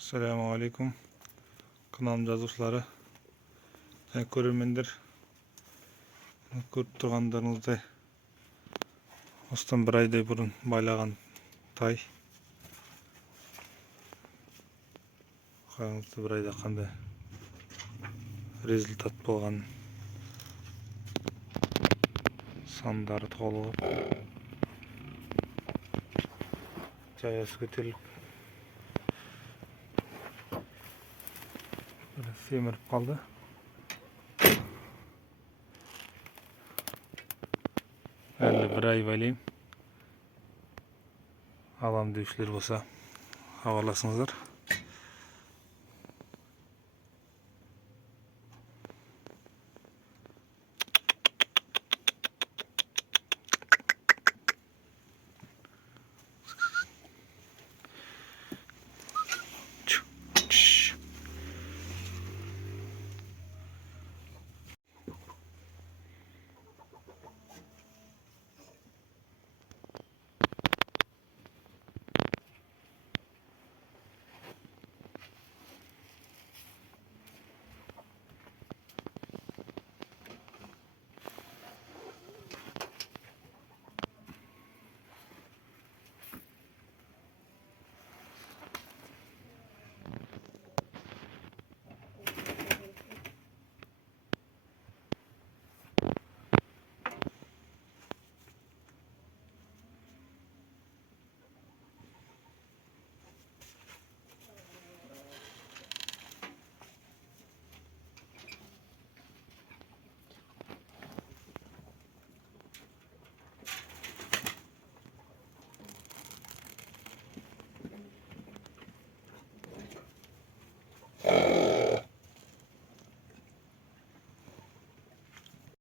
Assalamu alaikum. Kanalım жазушылары және көрермендер. Көріп тұрғандарыңыздай осыдан бір айдай бұрын байлаған тай. Қараңызды бір айда қандай результат болған. Сандары толығып, жаясы көтеріліп, семіріп қалды. Әлі бір ай байлайым. Алам деушілер болса хабарласыңыздар.